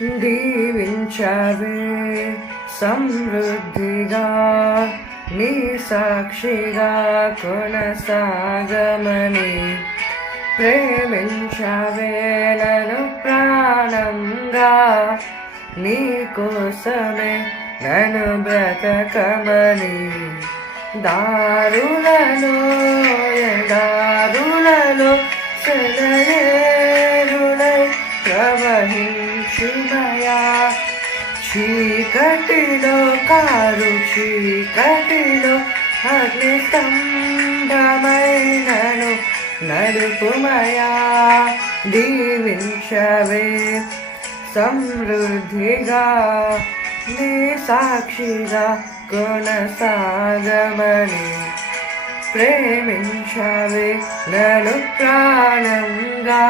దీవించవే సమృద్ధిగా నీ సాక్షిగా కొనసాగమని ప్రేమించవే నన్ను ప్రాణంగా నీ కోసమే నన్ను బ్రతకమని దారులలో సెలయేరులై ప్రవహించుమయా చీకటిలో కారు చీకటిలో అగ్ని స్తంభమైనను నడుపుమయా దీవించవే సమృద్ధిగా నీ సాక్షిగా కొనసాగమని ప్రేమించవే నన్ను ప్రాణంగా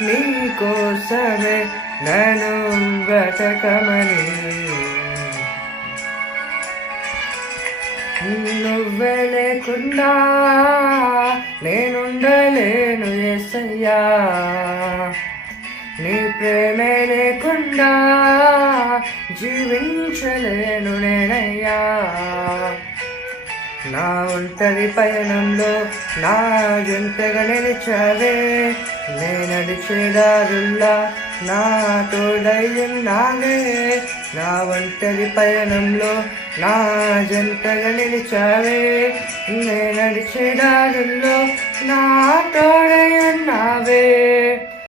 నీ కోసమే నన్ను బ్రతకమని నువ్వే లేకుండా నేనుండలేను యేసయ్యా నీ ప్రేమే లేకుండా జీవించలేను నేనయ్యా నా ఒంటరి పయనంలో నా జంటగా నిలిచావే నే నడిచే దారుల్లా నా తోడయ్యున్నావే నా ఒంటరి పయనంలో నా జంటగా నిలిచావే నే నడిచే దారుల్లో నా తోడయ్యున్నావే